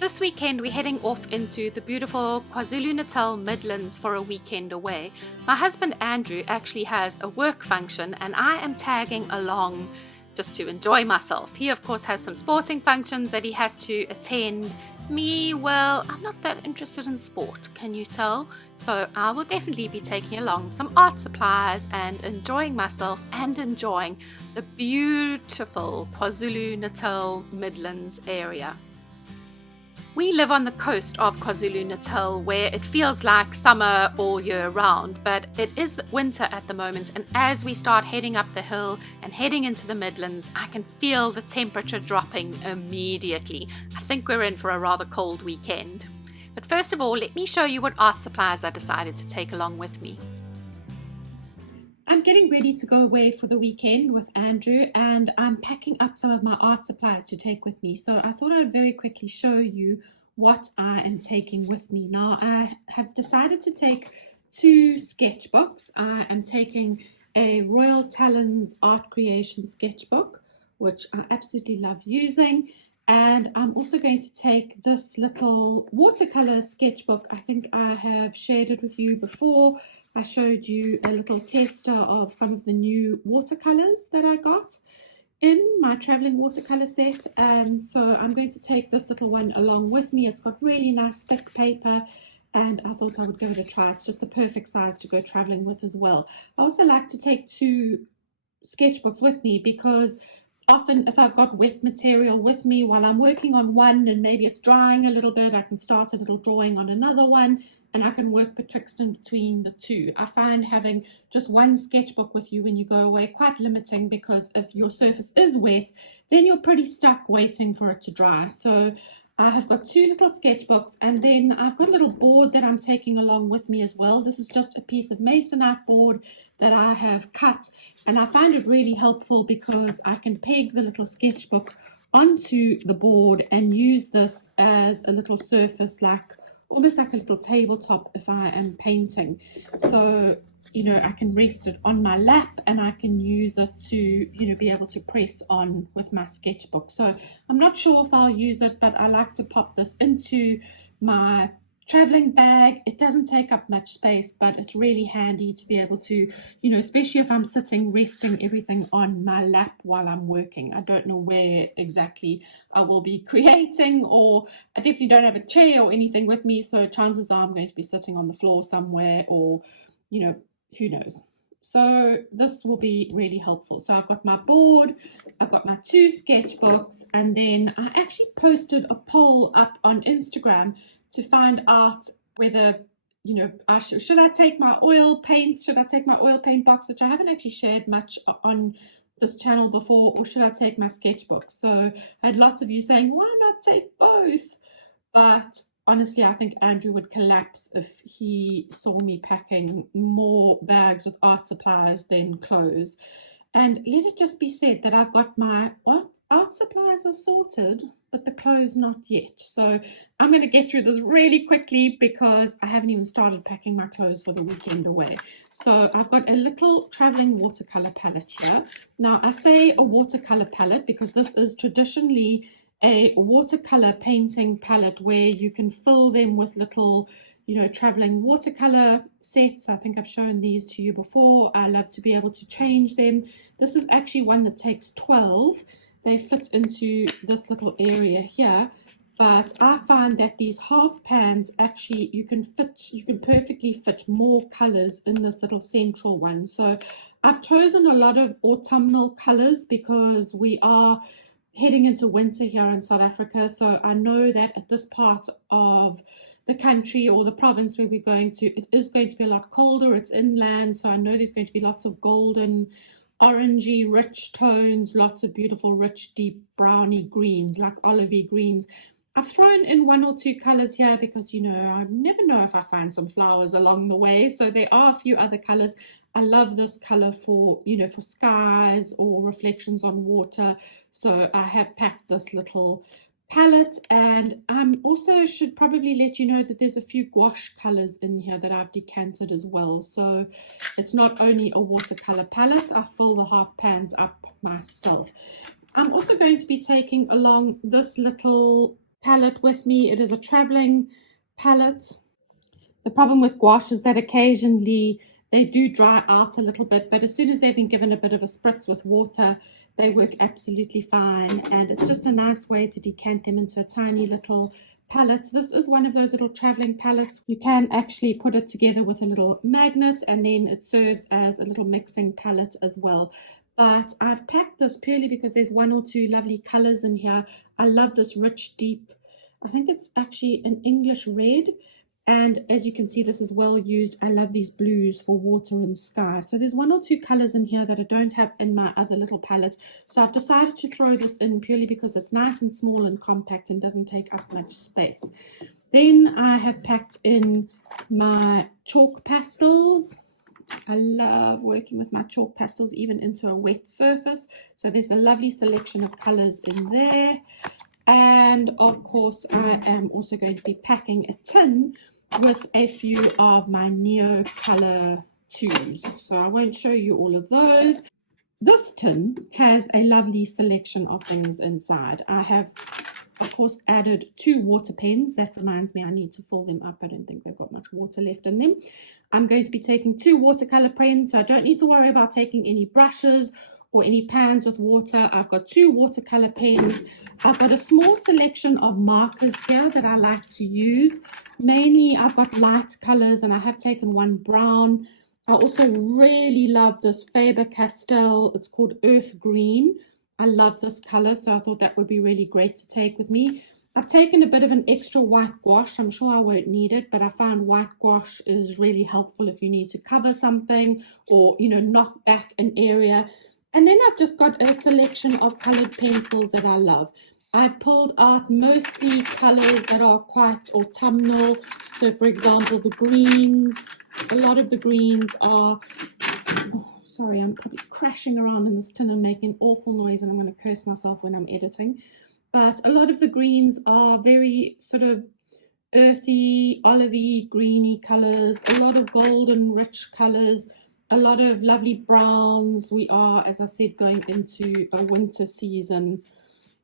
This weekend we're heading off into the beautiful KwaZulu Natal Midlands for a weekend away. My husband Andrew actually has a work function and I am tagging along just to enjoy myself. He of course has some sporting functions that he has to attend. Me, well, I'm not that interested in sport, can you tell? So I will definitely be taking along some art supplies and enjoying myself and enjoying the beautiful KwaZulu Natal Midlands area. We live on the coast of KwaZulu Natal where it feels like summer all year round, but it is winter at the moment, and as we start heading up the hill and heading into the Midlands, I can feel the temperature dropping immediately. I think we're in for a rather cold weekend. But first of all, let me show you what art supplies I decided to take along with me. I'm getting ready to go away for the weekend with Andrew, and I'm packing up some of my art supplies to take with me. So I thought I'd very quickly show you what I am taking with me. Now I have decided to take 2 sketchbooks. I am taking a Royal Talens Art Creation sketchbook, which I absolutely love using. And I'm also going to take this little watercolor sketchbook. I think I have shared it with you before. I showed you a little tester of some of the new watercolors that I got in my traveling watercolor set. And so I'm going to take this little one along with me. It's got really nice thick paper and I thought I would give it a try. It's just the perfect size to go traveling with as well. I also like to take 2 sketchbooks with me because often if I've got wet material with me while I'm working on one and maybe it's drying a little bit, I can start a little drawing on another one and I can work betwixt and between the 2. I find having just one sketchbook with you when you go away quite limiting, because if your surface is wet, then you're pretty stuck waiting for it to dry. So I have got 2 little sketchbooks, and then I've got a little board that I'm taking along with me as well. This is just a piece of masonite board that I have cut, and I find it really helpful because I can peg the little sketchbook onto the board and use this as a little surface, like almost like a little tabletop if I am painting. So I can rest it on my lap and I can use it to, be able to press on with my sketchbook. So I'm not sure if I'll use it, but I like to pop this into my traveling bag. It doesn't take up much space, but it's really handy to be able to, especially if I'm sitting resting everything on my lap while I'm working. I don't know where exactly I will be creating, or I definitely don't have a chair or anything with me, so chances are I'm going to be sitting on the floor somewhere, or who knows. So this will be really helpful. So I've got my board, I've got my 2 sketchbooks, and then I actually posted a poll up on Instagram to find out whether, should I take my oil paints, should I take my oil paint box, which I haven't actually shared much on this channel before, or should I take my sketchbooks? So I had lots of you saying, why not take both? But honestly, I think Andrew would collapse if he saw me packing more bags with art supplies than clothes. And let it just be said that I've got my art supplies are sorted, but the clothes not yet. So I'm going to get through this really quickly because I haven't even started packing my clothes for the weekend away. So I've got a little traveling watercolor palette here. Now I say a watercolor palette because this is traditionally a watercolor painting palette where you can fill them with little traveling watercolor sets. I think I've shown these to you before. I love to be able to change them. This is actually one that takes 12. They fit into this little area here, but I find that these half pans actually you can perfectly fit more colors in this little central one. So I've chosen a lot of autumnal colors because we are heading into winter here in South Africa. So I know that at this part of the country or the province where we're going to, it is going to be a lot colder. It's inland, so I know there's going to be lots of golden, orangey, rich tones, lots of beautiful, rich, deep browny greens, like olivey greens. I've thrown in 1 or 2 colors here because, I never know if I find some flowers along the way. So there are a few other colors. I love this color for, for skies or reflections on water. So I have packed this little palette, and also should probably let you know that there's a few gouache colors in here that I've decanted as well. So it's not only a watercolor palette. I fill the half pans up myself. I'm also going to be taking along this little palette with me. It is a traveling palette. The problem with gouache is that occasionally they do dry out a little bit, but as soon as they've been given a bit of a spritz with water, they work absolutely fine. And it's just a nice way to decant them into a tiny little palette. This is one of those little traveling palettes. You can actually put it together with a little magnet, and then it serves as a little mixing palette as well. But I've packed this purely because there's one or two lovely colors in here. I love this rich, deep, I think it's actually an English red. And as you can see, this is well used. I love these blues for water and sky. So there's one or two colors in here that I don't have in my other little palettes. So I've decided to throw this in purely because it's nice and small and compact and doesn't take up much space. Then I have packed in my chalk pastels. I love working with my chalk pastels even into a wet surface. So there's a lovely selection of colors in there. And of course, I am also going to be packing a tin with a few of my Neocolor 2s. So I won't show you all of those. This tin has a lovely selection of things inside. I have, of course, added 2 water pens. That reminds me, I need to fill them up. I don't think they've got much water left in them. I'm going to be taking 2 watercolor pens, so I don't need to worry about taking any brushes or any pans with water. I've got 2 watercolor pens. I've got a small selection of markers here that I like to use. Mainly I've got light colors, and I have taken one brown. I also really love this Faber Castel. It's called Earth Green. I love this color, so I thought that would be really great to take with me. I've taken a bit of an extra white gouache. I'm sure I won't need it, but I found white gouache is really helpful if you need to cover something or, knock back an area. And then I've just got a selection of colored pencils that I love. I've pulled out mostly colors that are quite autumnal. So for example, the greens, a lot of the greens are, sorry, I'm probably crashing around in this tin and making awful noise, and I'm going to curse myself when I'm editing. But a lot of the greens are very sort of earthy, olivey, greeny colors, a lot of golden rich colors, a lot of lovely browns. We are, as I said, going into a winter season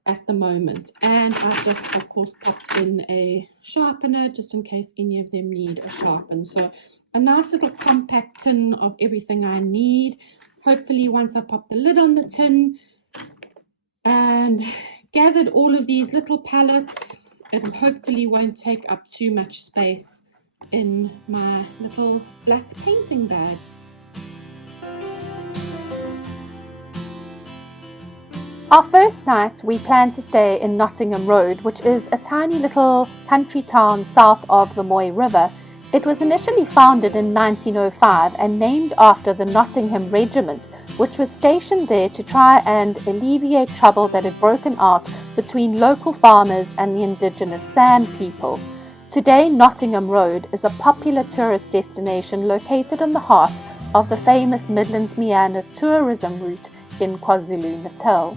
at the moment. And I've just, of course, popped in a sharpener just in case any of them need a sharpen. So a nice little compact tin of everything I need. Hopefully once I pop the lid on the tin and gathered all of these little palettes, it hopefully won't take up too much space in my little black painting bag. Our first night we planned to stay in Nottingham Road, which is a tiny little country town south of the Moy River. It was initially founded in 1905 and named after the Nottingham Regiment, which was stationed there to try and alleviate trouble that had broken out between local farmers and the indigenous San people. Today, Nottingham Road is a popular tourist destination located in the heart of the famous Midlands Meander tourism route in KwaZulu Natal.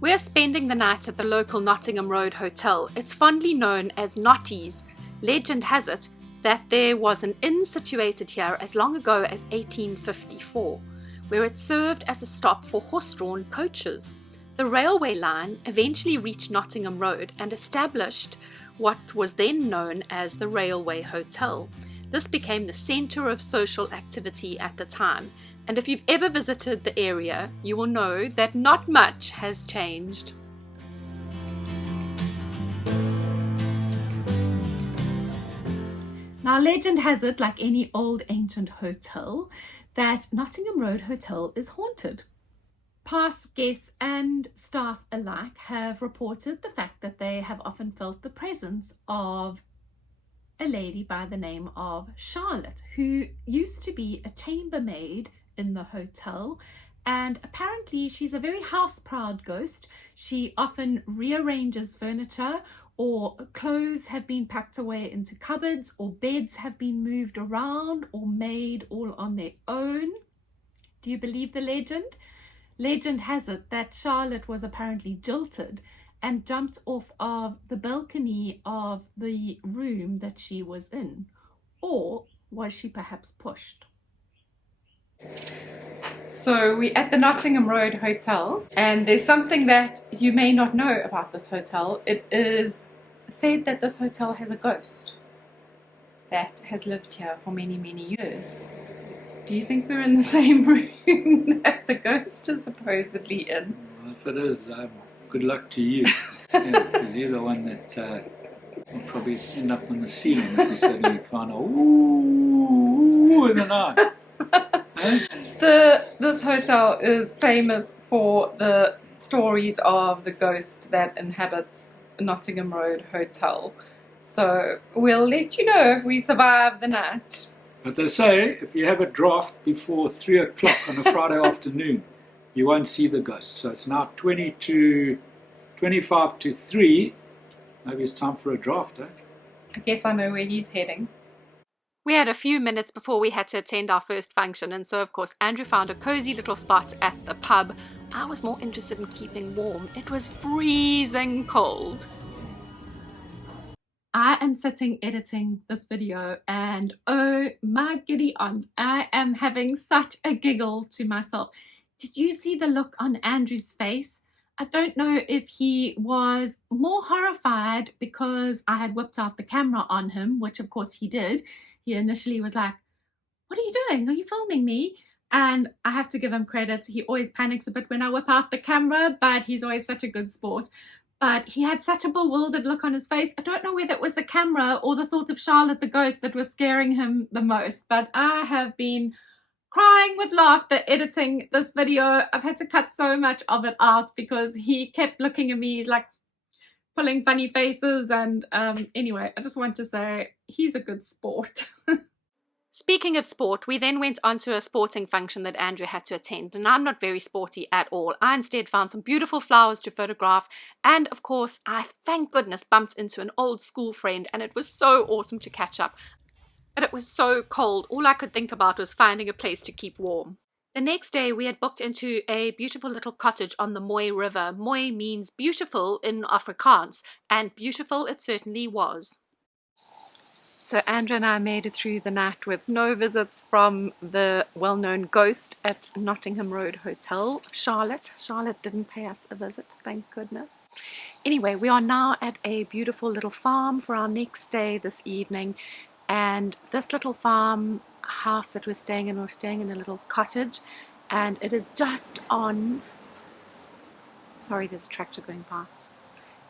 We're spending the night at the local Nottingham Road Hotel. It's fondly known as Notties. Legend has it that there was an inn situated here as long ago as 1854, where it served as a stop for horse-drawn coaches. The railway line eventually reached Nottingham Road and established what was then known as the Railway Hotel. This became the centre of social activity at the time, and if you've ever visited the area, you will know that not much has changed. Now, legend has it, like any old ancient hotel, that Nottingham Road Hotel is haunted. Past guests and staff alike have reported the fact that they have often felt the presence of a lady by the name of Charlotte, who used to be a chambermaid in the hotel, and apparently she's a very house-proud ghost. She often rearranges furniture, or clothes have been packed away into cupboards, or beds have been moved around or made all on their own. Do you believe the legend? Legend has it that Charlotte was apparently jilted and jumped off of the balcony of the room that she was in. Or was she perhaps pushed? So we're at the Nottingham Road Hotel, and there's something that you may not know about this hotel. It is said that this hotel has a ghost that has lived here for many, many years. Do you think we're in the same room that the ghost is supposedly in? Well, if it is, good luck to you, because you're the one that will probably end up on the scene if we suddenly find a ooh in the night. This hotel is famous for the stories of the ghost that inhabits Nottingham Road Hotel. So we'll let you know if we survive the night. But they say if you have a draft before 3 o'clock on a Friday afternoon, you won't see the ghost. So it's now 25 to 3. Maybe it's time for a draft, eh? I guess I know where he's heading. We had a few minutes before we had to attend our first function, and so of course Andrew found a cozy little spot at the pub. I was more interested in keeping warm. It was freezing cold. I am sitting editing this video, and oh my giddy aunt, I am having such a giggle to myself. Did you see the look on Andrew's face? I don't know if he was more horrified because I had whipped out the camera on him, which of course he did. He initially was like, "What are you doing? Are you filming me?" And I have to give him credit. He always panics a bit when I whip out the camera, but he's always such a good sport. But he had such a bewildered look on his face. I don't know whether it was the camera or the thought of Charlotte the ghost that was scaring him the most. But I have been crying with laughter editing this video. I've had to cut so much of it out because he kept looking at me. He's like pulling funny faces. And anyway, I just want to say he's a good sport. Speaking of sport, we then went on to a sporting function that Andrew had to attend, and I'm not very sporty at all. I instead found some beautiful flowers to photograph, and of course, I thank goodness bumped into an old school friend, and it was so awesome to catch up. But it was so cold, all I could think about was finding a place to keep warm. The next day, we had booked into a beautiful little cottage on the Moy River. Moy means beautiful in Afrikaans, and beautiful it certainly was. So Andrew and I made it through the night with no visits from the well-known ghost at Nottingham Road Hotel, Charlotte. Charlotte didn't pay us a visit, thank goodness. Anyway, we are now at a beautiful little farm for our next stay this evening. And this little farm house that we're staying in a little cottage. And it is just on... Sorry, there's a tractor going past.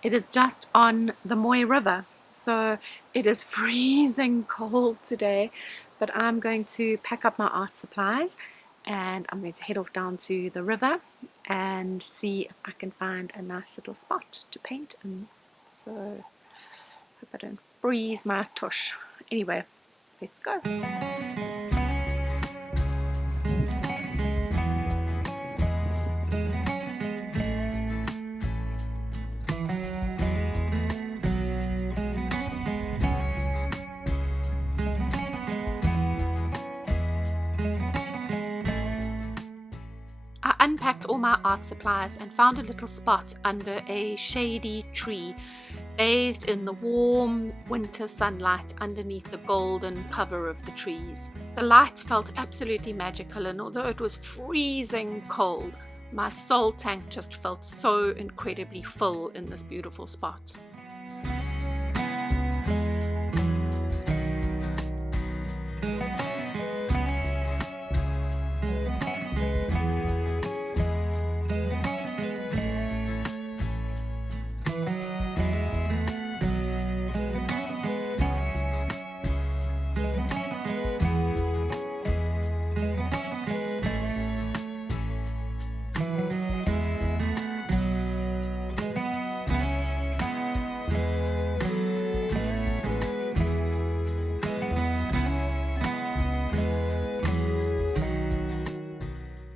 It is just on the Moy River. So it is freezing cold today, but I'm going to pack up my art supplies and I'm going to head off down to the river and see if I can find a nice little spot to paint in. So hope I don't freeze my tush. Anyway, let's go. I unpacked all my art supplies and found a little spot under a shady tree, bathed in the warm winter sunlight underneath the golden cover of the trees. The light felt absolutely magical, and although it was freezing cold, my soul tank just felt so incredibly full in this beautiful spot.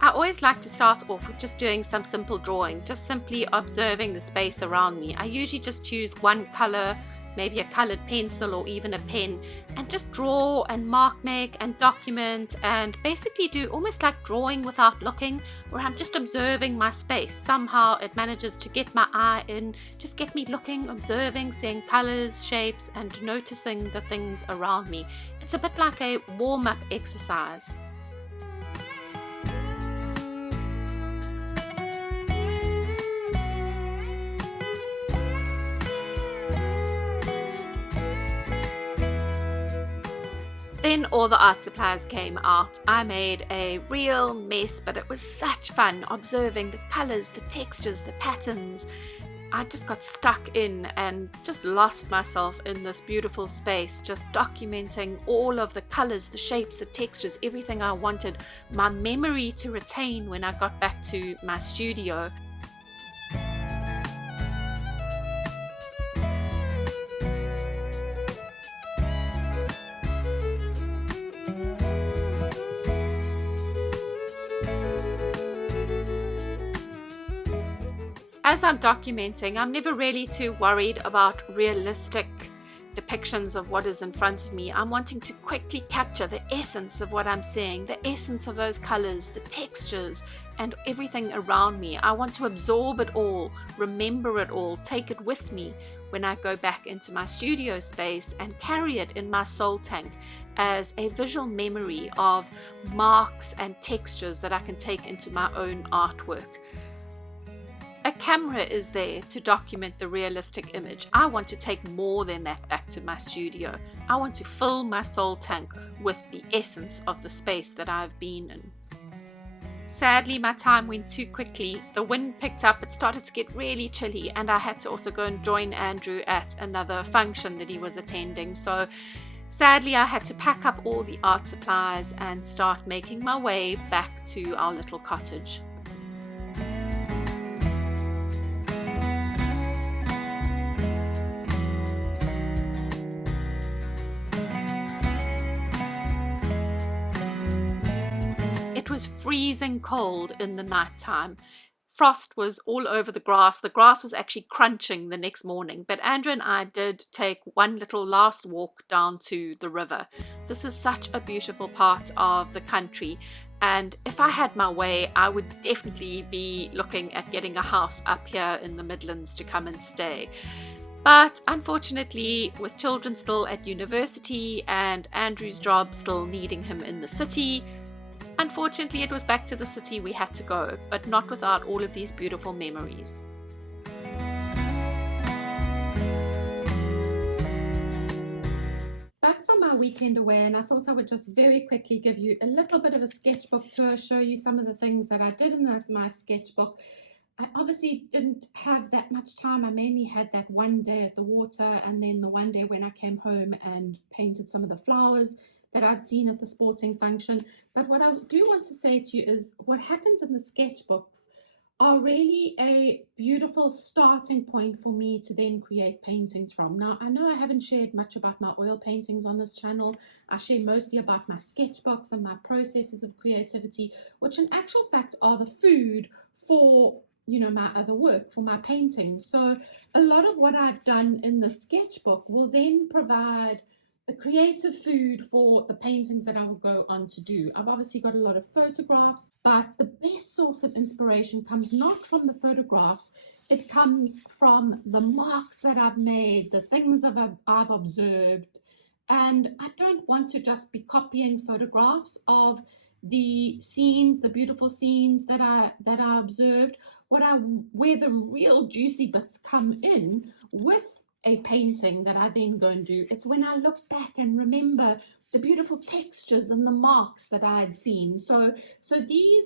I always like to start off with just doing some simple drawing, just simply observing the space around me. I usually just choose one color, maybe a colored pencil or even a pen, and just draw and mark make and document and basically do almost like drawing without looking, where I'm just observing my space. Somehow it manages to get my eye in, just get me looking, observing, seeing colors, shapes, and noticing the things around me. It's a bit like a warm-up exercise. Then all the art supplies came out. I made a real mess, but it was such fun observing the colours, the textures, the patterns. I just got stuck in and just lost myself in this beautiful space, just documenting all of the colours, the shapes, the textures, everything I wanted my memory to retain when I got back to my studio. As I'm documenting, I'm never really too worried about realistic depictions of what is in front of me. I'm wanting to quickly capture the essence of what I'm seeing, the essence of those colors, the textures, and everything around me. I want to absorb it all, remember it all, take it with me when I go back into my studio space and carry it in my soul tank as a visual memory of marks and textures that I can take into my own artwork. A camera is there to document the realistic image. I want to take more than that back to my studio. I want to fill my soul tank with the essence of the space that I've been in. Sadly, my time went too quickly. The wind picked up, it started to get really chilly, and I had to also go and join Andrew at another function that he was attending. So sadly, I had to pack up all the art supplies and start making my way back to our little cottage. It was freezing cold in the night time. Frost was all over the grass. The grass was actually crunching the next morning, but Andrew and I did take one little last walk down to the river. This is such a beautiful part of the country, and if I had my way, I would definitely be looking at getting a house up here in the Midlands to come and stay. But unfortunately, with children still at university and Andrew's job still needing him in the city, unfortunately, it was back to the city we had to go, but not without all of these beautiful memories. Back from our weekend away, and I thought I would just very quickly give you a little bit of a sketchbook tour, show you some of the things that I did in my sketchbook. I obviously didn't have that much time. I mainly had that one day at the water, and then the one day when I came home and painted some of the flowers that I'd seen at the sporting function. But what I do want to say to you is what happens in the sketchbooks are really a beautiful starting point for me to then create paintings from. Now, I know I haven't shared much about my oil paintings on this channel. I share mostly about my sketchbooks and my processes of creativity, which in actual fact are the food for my other work, for my paintings. So a lot of what I've done in the sketchbook will then provide the creative food for the paintings that I will go on to do. I've obviously got a lot of photographs, but the best source of inspiration comes not from the photographs, it comes from the marks that I've made, the things that I've observed. And I don't want to just be copying photographs of the scenes, the beautiful scenes that I observed. Where the real juicy bits come in with a painting that I then go and do, it's when I look back and remember the beautiful textures and the marks that I had seen. So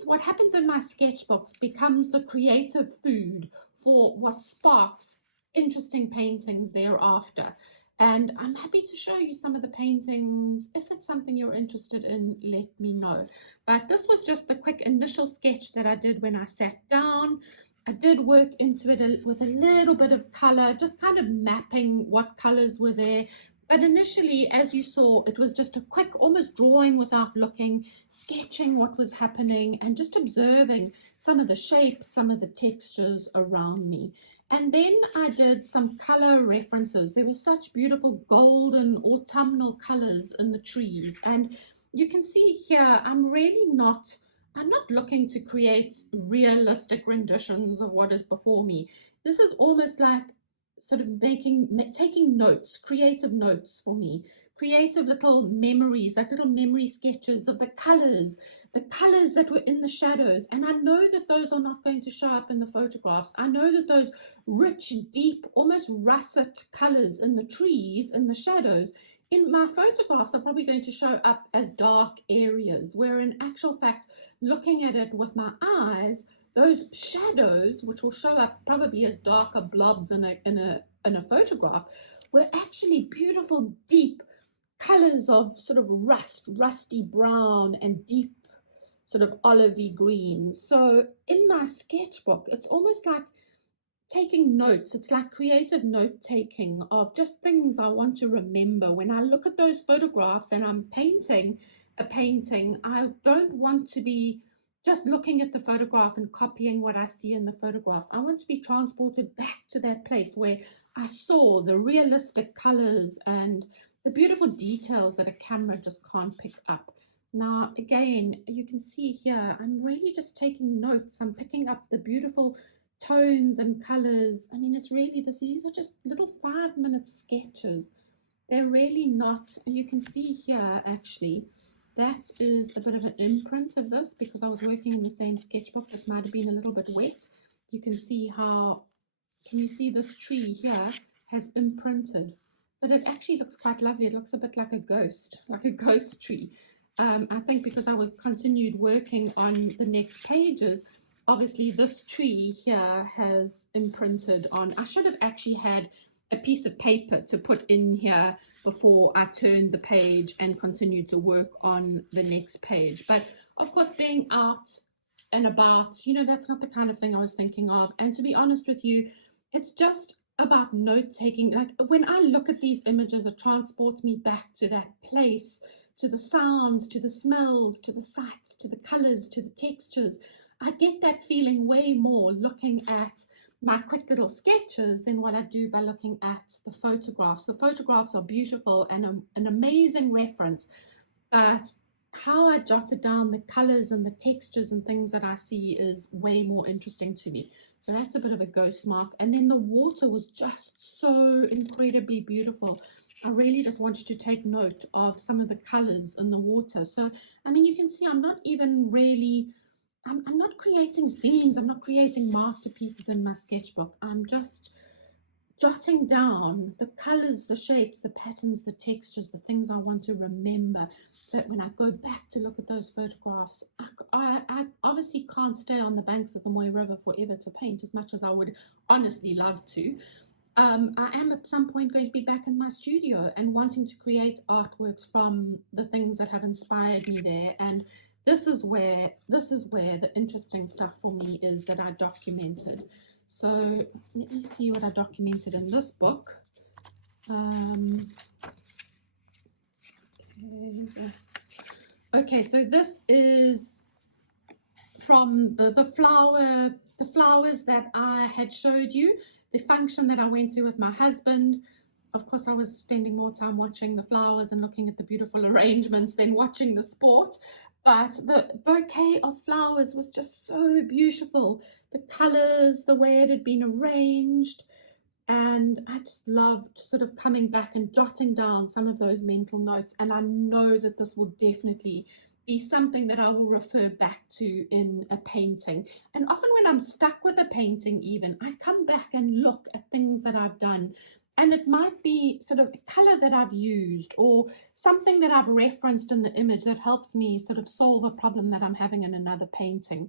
what happens in my sketchbooks becomes the creative food for what sparks interesting paintings thereafter. And I'm happy to show you some of the paintings. If it's something you're interested in, let me know. But this was just the quick initial sketch that I did when I sat down. I did work into it with a little bit of color, just kind of mapping what colors were there. But initially, as you saw, it was just a quick, almost drawing without looking, sketching what was happening and just observing some of the shapes, some of the textures around me. And then I did some color references. There were such beautiful golden autumnal colors in the trees. And you can see here, I'm not looking to create realistic renditions of what is before me. This is almost like sort of taking notes, creative notes for me, creative little memories, like little memory sketches of the colors that were in the shadows. And I know that those are not going to show up in the photographs. I know that those rich, deep, almost russet colors in the trees, in the shadows, in my photographs are probably going to show up as dark areas, where in actual fact, looking at it with my eyes, those shadows, which will show up probably as darker blobs in a photograph, were actually beautiful, deep colors of sort of rusty brown and deep sort of olivey green. So in my sketchbook, it's almost like taking notes. It's like creative note taking of just things I want to remember. When I look at those photographs and I'm painting a painting, I don't want to be just looking at the photograph and copying what I see in the photograph. I want to be transported back to that place where I saw the realistic colors and the beautiful details that a camera just can't pick up. Now, again, you can see here, I'm really just taking notes. I'm picking up the beautiful tones and colors. I mean, it's really these are just little 5-minute sketches. They're really not, you can see here actually, that is a bit of an imprint of this because I was working in the same sketchbook. This might have been a little bit wet. You can see how, can you see this tree here has imprinted? But it actually looks quite lovely. It looks a bit like a ghost tree. I think because I was continued working on the next pages, obviously this tree here has imprinted on. I should have actually had a piece of paper to put in here before I turned the page and continued to work on the next page. But of course, being out and about, you know, that's not the kind of thing I was thinking of. And to be honest with you, it's just about note taking. Like when I look at these images, it transports me back to that place, to the sounds, to the smells, to the sights, to the colors, to the textures. I get that feeling way more looking at my quick little sketches than what I do by looking at the photographs. The photographs are beautiful and an amazing reference, but how I jotted down the colors and the textures and things that I see is way more interesting to me. So that's a bit of a ghost mark. And then the water was just so incredibly beautiful. I really just wanted to take note of some of the colors in the water. So, I mean, you can see I'm not even really, I'm not creating scenes. I'm not creating masterpieces in my sketchbook. I'm just jotting down the colors, the shapes, the patterns, the textures, the things I want to remember, so that when I go back to look at those photographs, I obviously can't stay on the banks of the Moy River forever to paint, as much as I would honestly love to. I am at some point going to be back in my studio and wanting to create artworks from the things that have inspired me there. And this is where the interesting stuff for me is that I documented. So let me see what I documented in this book. Okay, so this is from the flowers that I had showed you, the function that I went to with my husband. Of course, I was spending more time watching the flowers and looking at the beautiful arrangements than watching the sport. But the bouquet of flowers was just so beautiful. The colors, the way it had been arranged. And I just loved sort of coming back and jotting down some of those mental notes. And I know that this will definitely be something that I will refer back to in a painting. And often when I'm stuck with a painting even, I come back and look at things that I've done. And it might be sort of a color that I've used or something that I've referenced in the image that helps me sort of solve a problem that I'm having in another painting.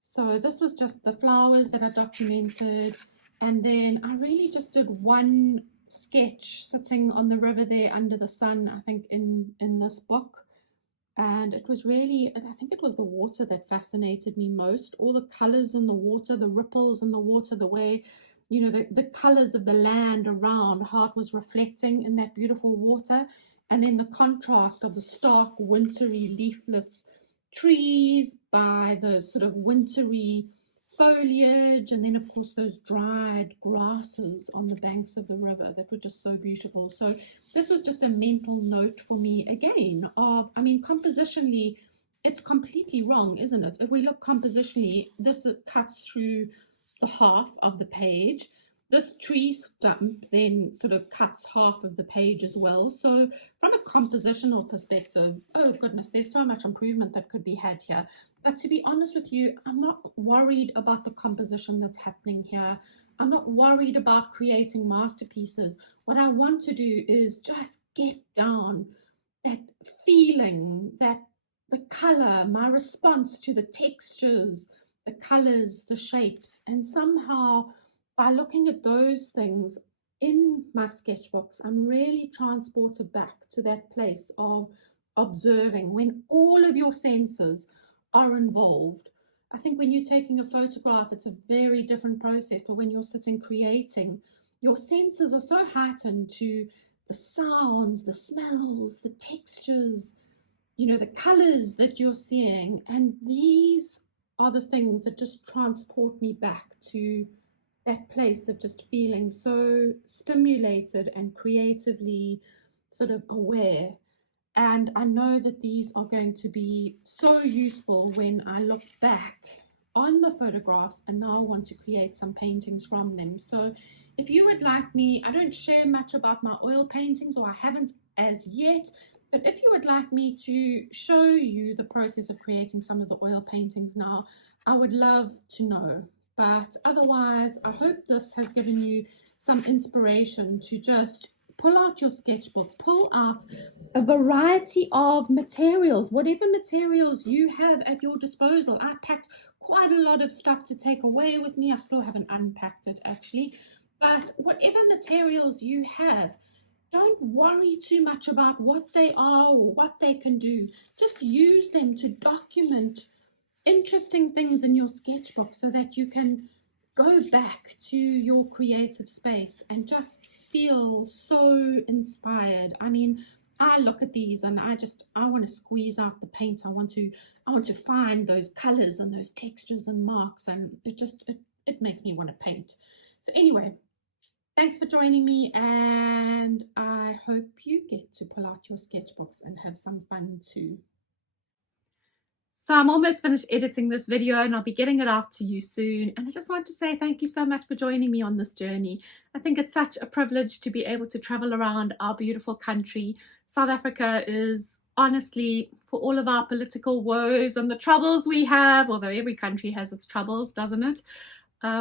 So this was just the flowers that I documented. And then I really just did one sketch sitting on the river there under the sun, I think in this book. And it was really, I think it was the water that fascinated me most. All the colors in the water, the ripples in the water, the way, you know, the colors of the land around, how it was reflecting in that beautiful water. And then the contrast of the stark, wintry, leafless trees by the sort of wintry foliage, and then of course those dried grasses on the banks of the river that were just so beautiful. So this was just a mental note for me again of, I mean, compositionally it's completely wrong, isn't it? If we look compositionally, this cuts through the half of the page. This tree stump then sort of cuts half of the page as well. So from a compositional perspective, oh goodness, there's so much improvement that could be had here. But to be honest with you, I'm not worried about the composition that's happening here. I'm not worried about creating masterpieces. What I want to do is just get down that feeling, that the color, my response to the textures, the colors, the shapes, and somehow by looking at those things in my sketchbooks, I'm really transported back to that place of observing when all of your senses are involved. I think when you're taking a photograph, it's a very different process, but when you're sitting creating, your senses are so heightened to the sounds, the smells, the textures, the colors that you're seeing. And these are the things that just transport me back to that place of just feeling so stimulated and creatively sort of aware. And I know that these are going to be so useful when I look back on the photographs and now want to create some paintings from them. So if you would like me, I don't share much about my oil paintings, or I haven't as yet, but if you would like me to show you the process of creating some of the oil paintings now, I would love to know. But otherwise, I hope this has given you some inspiration to just pull out your sketchbook, pull out a variety of materials, whatever materials you have at your disposal. I packed quite a lot of stuff to take away with me. I still haven't unpacked it actually, but whatever materials you have, don't worry too much about what they are or what they can do. Just use them to document interesting things in your sketchbook so that you can go back to your creative space and just feel so inspired. I mean, I look at these and I want to squeeze out the paint. I want to find those colors and those textures and marks, and it makes me want to paint. So anyway, thanks for joining me, and I hope you get to pull out your sketchbooks and have some fun too. So I'm almost finished editing this video and I'll be getting it out to you soon. And I just want to say thank you so much for joining me on this journey. I think it's such a privilege to be able to travel around our beautiful country. South Africa is honestly, for all of our political woes and the troubles we have, although every country has its troubles, doesn't it?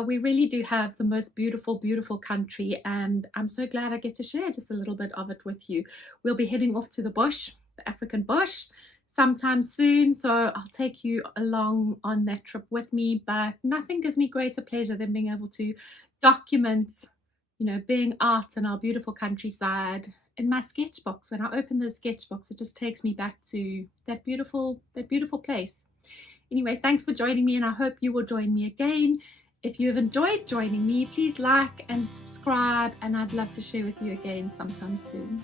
We really do have the most beautiful, beautiful country, and I'm so glad I get to share just a little bit of it with you. We'll be heading off to the bush, the African bush, sometime soon, so I'll take you along on that trip with me. But nothing gives me greater pleasure than being able to document, being out in our beautiful countryside in my sketchbooks. When I open those sketchbooks, it just takes me back to that beautiful place. Anyway, thanks for joining me, and I hope you will join me again. If you have enjoyed joining me, please like and subscribe, and I'd love to share with you again sometime soon.